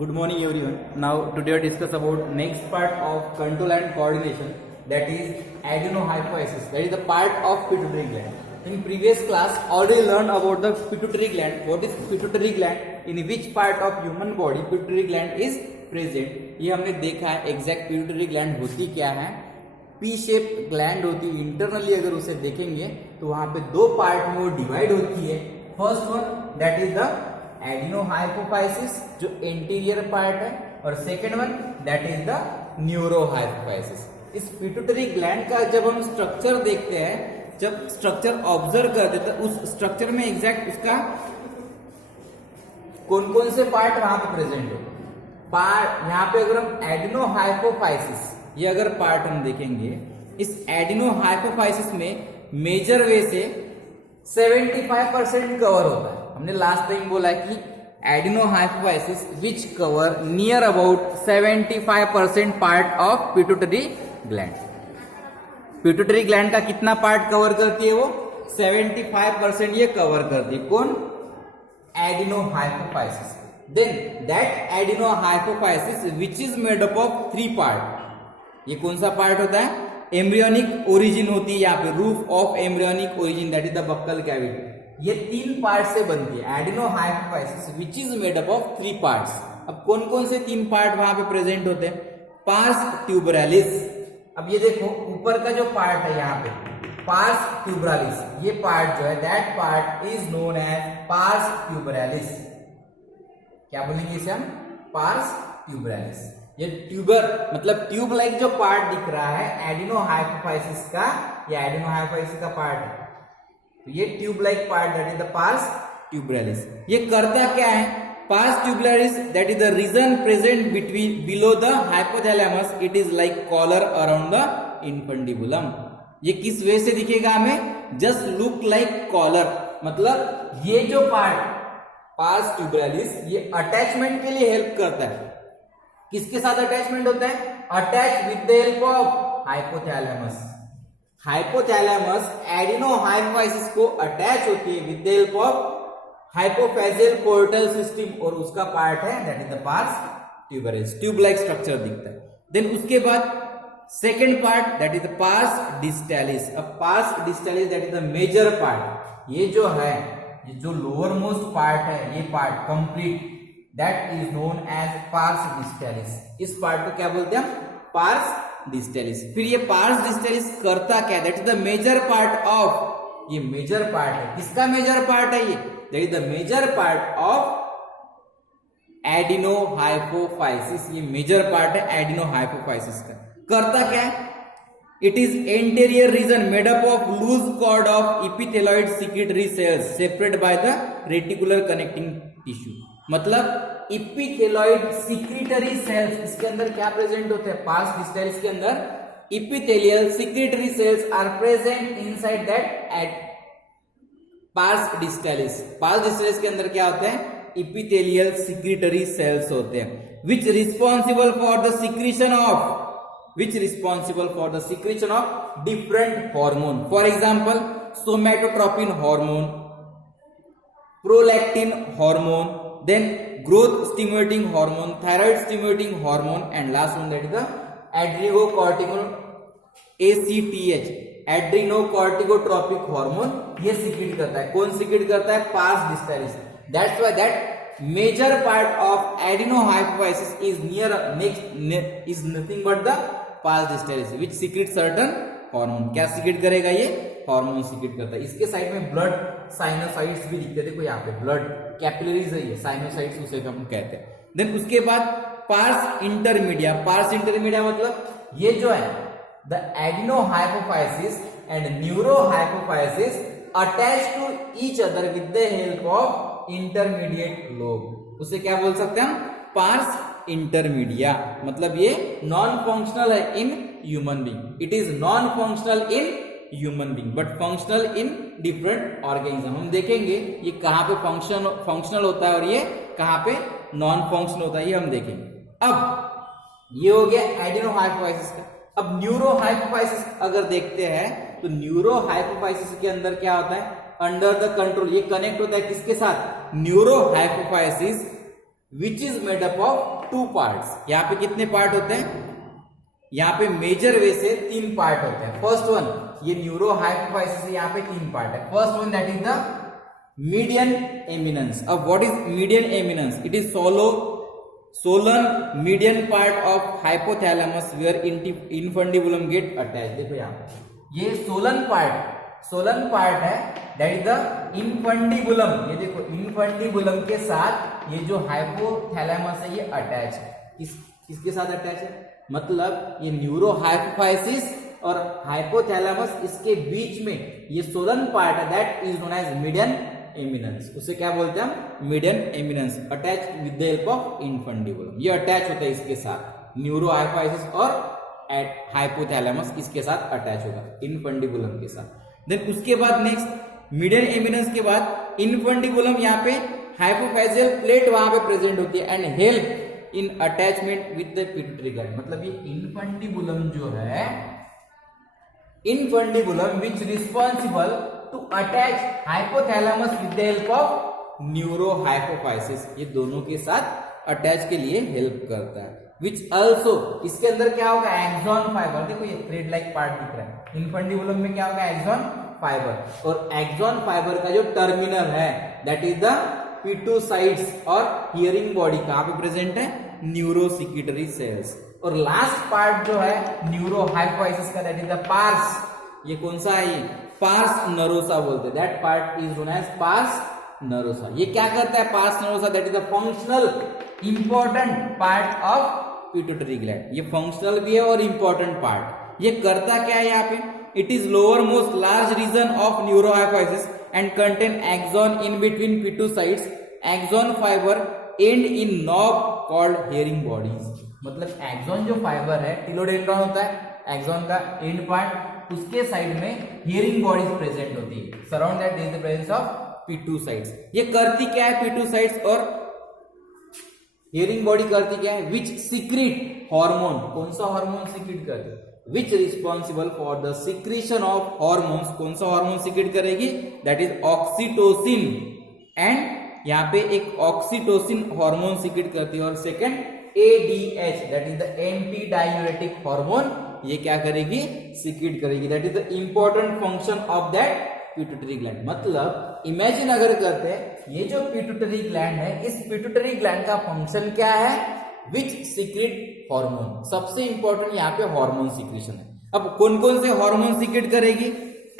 Good morning everyone. Now today we discuss about next part of control and coordination, that is adenohypophysis, that is the part of pituitary gland. In previous class already learned about the pituitary gland. What is pituitary gland? In which part of human body pituitary gland is present? ये हमने देखा है exact pituitary gland होती क्या है. P shape gland होती है. Internally अगर उसे देखेंगे तो वहां पे दो पार्ट में वो डिवाइड होती है. First one that is the adenohypophysis जो एंटीरियर पार्ट है, और second one that is the neurohypophysis. इस पिट्यूटरी ग्लैंड का जब हम स्ट्रक्चर देखते हैं, जब स्ट्रक्चर ऑब्जर्व करते हैं तो उस स्ट्रक्चर में एग्जैक्ट उसका कौन कौन से पार्ट वहां पे प्रेजेंट हो. पार्ट यहाँ पे अगर हम एडिनोहाइपोफाइसिस ये अगर पार्ट हम देखेंगे, इस एडिनोहाइपोफाइसिस में मेजर वे से 75% कवर होता है. हमने लास्ट टाइम बोला कि adenohypophysis which cover near about 75% part of pituitary gland. Pituitary gland का कितना पार्ट कवर करती है वो 75% ये कवर करती है. कौन? Adenohypophysis. Then that adenohypophysis which is made up of 3 part. ये कौन सा पार्ट होता है? एम्ब्रियोनिक ओरिजिन होती है यहाँ पे, roof of embryonic origin that is the buccal cavity. ये 3 पार्ट से बनती है adenohypophysis which is made up of 3 parts. अब कौन कौन से 3 पार्ट वहां पे प्रेजेंट होते हैं? पार्स ट्यूबरालिस. अब ये देखो ऊपर का जो पार्ट है यहाँ पे पार्स ट्यूबरालिस, ये पार्ट जो है that part is known as pars tuberalis. क्या बोलेंगे इसे हम? Pars tuberalis. ये ट्यूबर मतलब ट्यूब लाइक जो पार्ट दिख रहा है एडिनोहाइपोफाइसिस का, ये एडिनोहाइपोफाइसिस का पार्ट है. तो ये tube like part that is the pars tuberalis. ये करता क्या है? Pars tuberalis that is the region present between below the hypothalamus. It is like collar around the infundibulum. ये किस वे से दिखेगा हमें? Just look like collar. मतलब ये जो पार्ट पार्स ट्यूबरालिस ये अटैचमेंट के लिए हेल्प करता है. किसके साथ अटैचमेंट होता है? Attach with the help of hypothalamus. Hypothalamus adenohypophysis को अटैच होती है with the help of hypophyseal portal system, और उसका पार्ट है that is the pars tuberalis. Tube like structure दिखता है. देन उसके बाद second part that is the pars distalis. अब pars distalis that is the major part. ये जो है, ये जो लोअर मोस्ट पार्ट है, ये part complete that is known as pars distalis. इस पार्ट को क्या बोलते हैं हम? Pars distalis. फिर ये पार्स डिस्टैलिस करता क्या? That is the major part of, ये मेजर पार्ट है. किसका मेजर पार्ट है ये? That is the major part of adenohypophysis. ये मेजर पार्ट है एडिनोहाइपोफाइसिस का. करता क्या है? It is anterior region made up of loose cord of epithelioid secretary sales separate by the reticular connecting tissue. मतलब epithelioid secretary sales इसके अंदर क्या प्रेजेंट होते हैं? पार्स डिस्टैलिस के अंदर epithelial secretory cells are present inside that at pars distalis. Pars distalis के अंदर क्या होते हैं? इपिथेलियल सिक्रेटरी सेल्स होते हैं which responsible for the secretion of different hormone. For example somatotropin hormone, prolactin hormone, then growth stimulating hormone, thyroid stimulating hormone, and last one that is the adrenocorticotropic hormone. ये secrete करता है. कौन secrete करता है? Parse डिस्टैलिस. That's why that major part of adenohypophysis is nothing but the pars distalis which secretes certain hormone. क्या secrete करेगा? ये hormone secrete करता है. इसके साइड में ब्लड साइनोसाइट्स भी दिखते थे. कोई यहाँ पे ब्लड कैपिलरीज है, ये साइनोसाइट्स उसे हम कहते हैं. देन उसके बाद पार्स इंटरमीडिया. पार्स इंटरमीडिया मतलब ये जो है the adenohypophysis and neurohypophysis attach to each other with the help of intermediate lobe. उसे क्या बोल सकते हैं हम? Pars intermedia. मतलब ये नॉन फंक्शनल है in human being. It is non functional in human being but functional in different organism. हम देखेंगे ये कहां पे फंक्शनल होता है और ये कहां पे नॉन फंक्शनल होता है, ये हम देखेंगे. अब ये हो गया एडिनोहाइपोफाइसिस का. अब न्यूरोहाइपोफाइसिस अगर देखते हैं तो न्यूरोहाइपोफाइसिस के अंदर क्या होता है? अंडर द कंट्रोल, ये कनेक्ट होता है किसके साथ? Neurohypophysis which is made up of 2 parts. यहाँ पे कितने पार्ट होते हैं? यहाँ पे मेजर वे से 3 पार्ट होते हैं। फर्स्ट वन, ये न्यूरो हाइपोफाइसिस है, यहाँ पे 3 पार्ट है। First one that is the median eminence. अब what is median eminence? It is swollen median part of hypothalamus where infundibulum get attach. देखो यहाँ पे ये सोलन पार्ट है, दैट इज द इनफंडिबुलम। ये देखो इनफंडिबुलम के साथ ये जो हाइपोथैलेमस है ये अटैच है। किसके साथ अटैच है? मतलब ये न्यूरो हाइपोफाइसिस और हाइपोथैलेमस, इसके बीच में ये सोलन पार्ट है, that is known as median eminence. उसे क्या बोलते हैं हम? Median eminence, attach with the help of infundibulum. ये अटैच होता है इसके साथ, न्यूरो हाइपोफाइसिस और हाइपोथैलेमस इसके साथ अटैच होगा इनफंडिबुलम के साथ। देन उसके बाद नेक्स्ट मीडियन एमिनेंस के बाद इनफंडिबुलम, यहाँ पे हाइपोफाइजियल प्लेट वहां पे प्रेजेंट होती है and help in attachment with the pituitary gland. मतलब ये इनफंडिबुलम जो है, infundibulum which responsible to attach hypothalamus with the help of neurohypophysis, ये दोनों के साथ अटैच के लिए हेल्प करता है। विच ऑल्सो, इसके अंदर क्या होगा? Axon fibre. देखो ये थ्रेड लाइक पार्ट दिख रहा है। इनफंडिबुलम में क्या होगा? Axon fibre. और एक्सॉन फाइबर का जो टर्मिनल है दैट इज द पिटूसाइड्स और हियरिंग बॉडी कहां पे प्रेजेंट है? Neurosecretory cells. और लास्ट पार्ट जो है न्यूरो हाइपोफाइसिस का, दैट इज द पार्स। ये कौन सा है? ये पार्स नरोसा बोलते हैं। That part is known as pars nervosa. ये क्या करता है pars nervosa? That is the functional important part of pituitary gland. ये फंक्शनल भी है और इंपॉर्टेंट पार्ट। ये करता क्या है यहाँ पे? It is lower most large region of neuro hypophysis and contain axon in between pitusites. Axon fiber end in knob called hearing bodies. मतलब axon जो फाइबर है, टिलोडेंड्रॉन होता है axon का एंड पार्ट, उसके साइड में hearing bodies प्रेजेंट होती है। Surround that there is the presence of pitusites. ये करती क्या है pitusites और hearing body करती क्या है? Which secrete hormone। कौन सा हार्मोन सिक्रीट करती है? Which responsible for the secretion of hormones। कौन सा हार्मोन सिक्रीट करेगी? That is oxytocin. एंड यहाँ पे एक ऑक्सीटोसिन हार्मोन सिक्रीट करती है और second ADH, that is the anti diuretic hormone, ये क्या करेगी? सिक्रीट करेगी। That is the important function of that pituitary gland. मतलब इमेजिन अगर करते हैं ये जो पिट्यूटरी ग्लैंड है, इस पिट्यूटरी ग्लैंड का फंक्शन क्या है? Which secrete hormone. सबसे इंपॉर्टेंट यहाँ पे हार्मोन सीक्रेशन है। अब कौन कौन से हार्मोन सीक्रेट करेगी?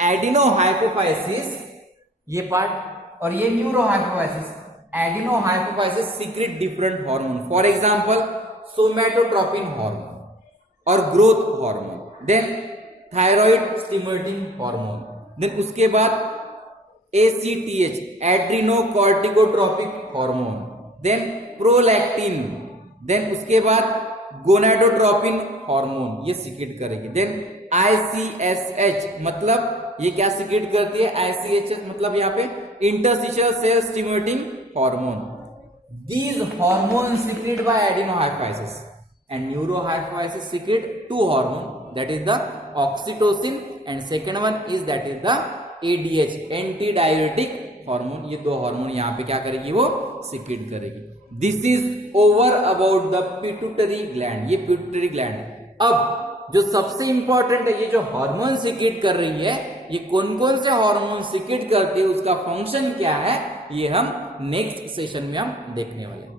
एडिनो हाइपोफाइसिस ये पार्ट और ये neuro hypophysis. Adeno hypophysis secrete different hormone, for example somatotropin hormone और growth hormone, then thyroid stimulating hormone, then उसके बाद ACTH adrenocorticotropic hormone, then prolactin, then उसके बाद गोनाडोट्रोपिन हार्मोन ये सीक्रेट करेगी। देन ICSH मतलब ये क्या सीक्रेट करती है? ICSH मतलब यहाँ पे interstitial cell stimulating hormone. These hormone secrete by adenohypophysis and neurohypophysis secrete 2 hormone, that is the oxytocin and second one is that is the ADH anti diuretic hormone. ये 2 hormone यहाँ पे क्या करेगी? वो सीक्रेट करेगी। This is over about the pituitary gland. ये pituitary gland है। अब जो सबसे इंपॉर्टेंट है, ये जो हार्मोन सीक्रेट कर रही है, ये कौन कौन से हार्मोन सीक्रेट करती है, उसका फंक्शन क्या है, ये हम नेक्स्ट सेशन में हम देखने वाले हैं।